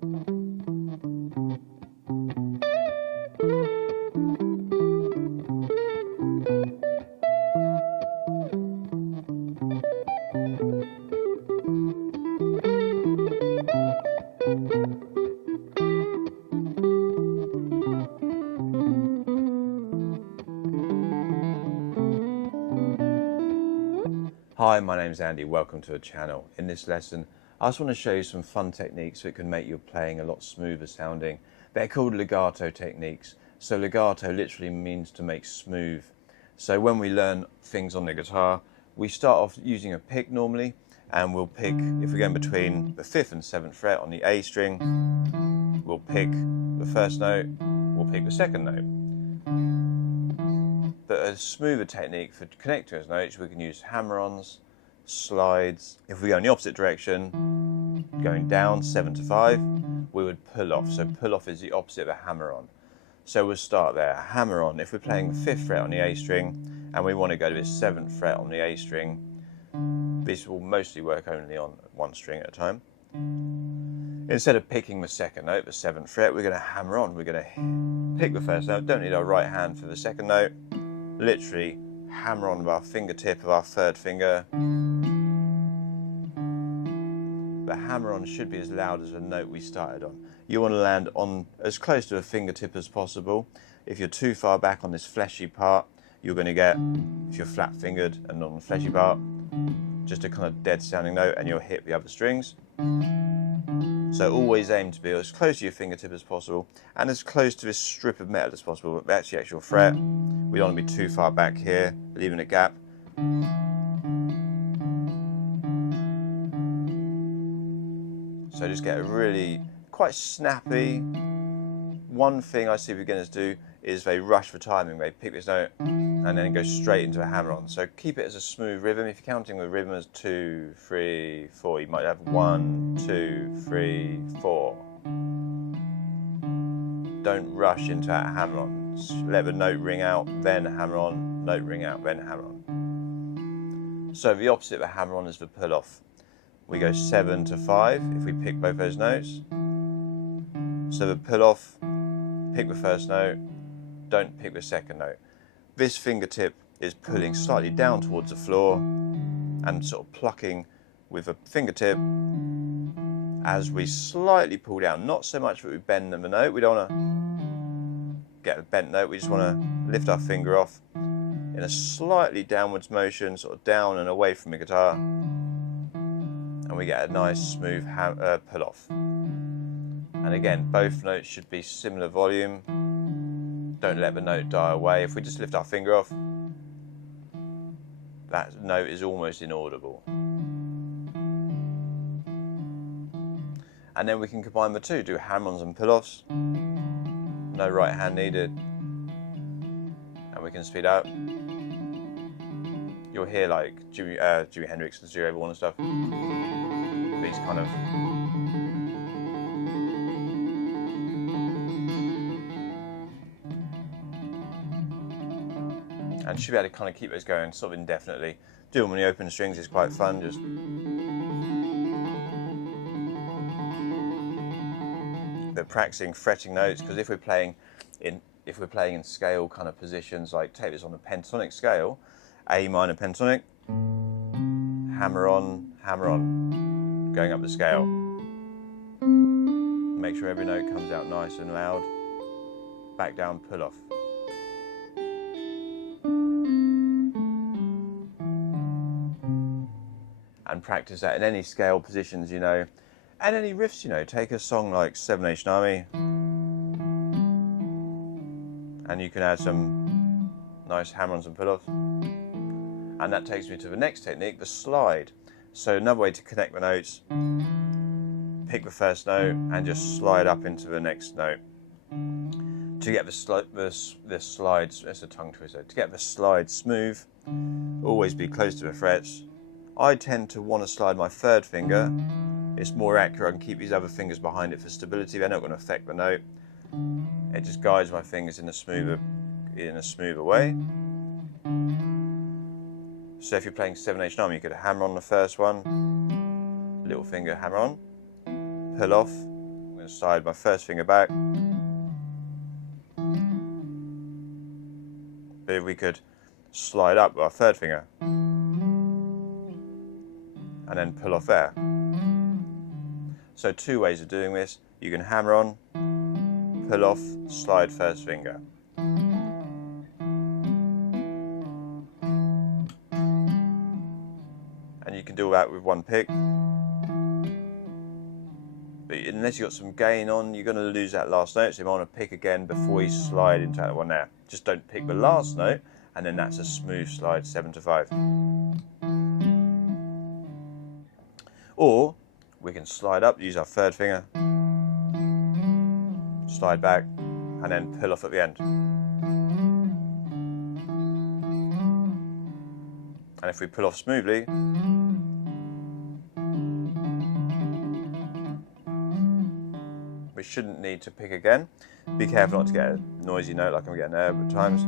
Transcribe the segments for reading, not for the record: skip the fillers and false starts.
Hi, my name's Andy, welcome to the channel. In this lesson, I just want to show you some fun techniques that can make your playing a lot smoother sounding. They're called legato techniques. So legato literally means to make smooth. So when we learn things on the guitar, we start off using a pick normally, and we'll pick, if we're going between the 5th and 7th fret on the A string, we'll pick the first note, we'll pick the second note. But a smoother technique for connecting those notes, we can use hammer-ons, slides. If we go in the opposite direction, going down 7 to 5, we would pull off. So pull off is the opposite of a hammer-on. So we'll start there. Hammer-on, if we're playing the 5th fret on the A string and we want to go to the 7th fret on the A string, this will mostly work only on one string at a time. Instead of picking the second note, the 7th fret, we're going to hammer on. We're going to pick the first note, don't need our right hand for the second note. Literally hammer on with our fingertip of our 3rd finger. The hammer on should be as loud as the note we started on. You want to land on as close to a fingertip as possible. If you're too far back on this fleshy part, you're going to get, if you're flat fingered and on the fleshy part, just a kind of dead sounding note and you'll hit the other strings. So always aim to be as close to your fingertip as possible and as close to this strip of metal as possible, but that's the actual fret. We don't want to be too far back here, leaving a gap. So just get a really quite snappy. One thing I see beginners do is they rush for timing. They pick this note and then go straight into a hammer-on. So keep it as a smooth rhythm. If you're counting with rhythm as 2, 3, 4, you might have 1, 2, 3, 4. Don't rush into that hammer-on. Let the note ring out, then hammer-on, note ring out, then hammer-on. So the opposite of a hammer-on is the pull-off. We go 7 to 5 if we pick both those notes. So the pull-off, pick the first note, don't pick the second note. This fingertip is pulling slightly down towards the floor and sort of plucking with a fingertip as we slightly pull down. Not so much that we bend the note, we don't want to get a bent note, we just want to lift our finger off in a slightly downwards motion, sort of down and away from the guitar, and we get a nice smooth pull off. And again, both notes should be similar volume. Don't let the note die away. If we just lift our finger off, that note is almost inaudible. And then we can combine the two, do hammer-ons and pull-offs. No right hand needed. And we can speed up. You'll hear like Jimi Hendrix and Stevie Ray Vaughan and stuff. These kind of and should be able to kind of keep those going sort of indefinitely. Do them on the open strings is quite fun. Just but practicing fretting notes, because if we're playing in scale kind of positions, like take this on a pentatonic scale, A minor pentatonic, hammer on, going up the scale. Make sure every note comes out nice and loud. Back down, pull off. And practice that in any scale positions, you know, and any riffs, you know. Take a song like Seven Nation Army, and you can add some nice hammer-ons and pull-offs. And that takes me to the next technique, the slide. So another way to connect the notes, pick the first note and just slide up into the next note. To get the slides, it's a tongue twister, to get the slide smooth, always be close to the frets. I tend to want to slide my 3rd finger. It's more accurate. I can keep these other fingers behind it for stability. They're not going to affect the note. It just guides my fingers in a smoother way. So if you're playing Seven Nation Army, you could hammer on the first one, little finger hammer on, pull off, going to slide my first finger back. But if we could slide up our third finger and then pull off there. So two ways of doing this. You can hammer on, pull off, slide first finger. And you can do that with one pick. But unless you've got some gain on, you're going to lose that last note. So you might want to pick again before you slide into that one there. Just don't pick the last note, and then that's a smooth slide 7 to 5. Or we can slide up, use our third finger, slide back, and then pull off at the end. And if we pull off smoothly, we shouldn't need to pick again. Be careful not to get a noisy note like I'm getting there at times.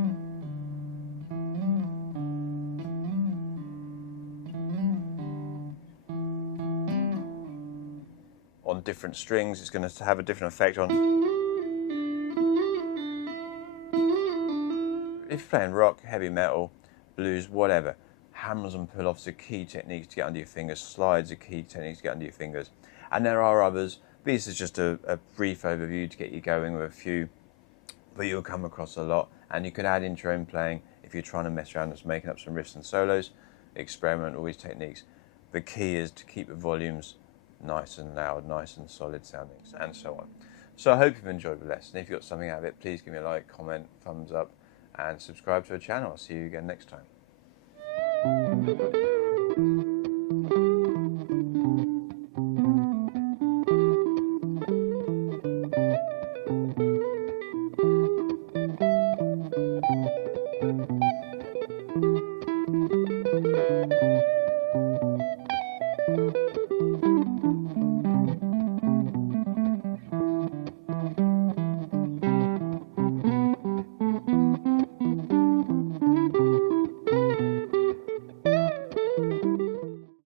On different strings, it's going to have a different effect on. If you're playing rock, heavy metal, blues, whatever, hammers and pull-offs are key techniques to get under your fingers, slides are key techniques to get under your fingers. And there are others. This is just a brief overview to get you going with a few, but you'll come across a lot. And you could add into your own playing if you're trying to mess around just making up some riffs and solos, experiment with all these techniques. The key is to keep the volumes nice and loud, nice and solid sounding, and so on. So I hope you've enjoyed the lesson. If you got something out of it, please give me a like, comment, thumbs up, and subscribe to the channel. I'll see you again next time.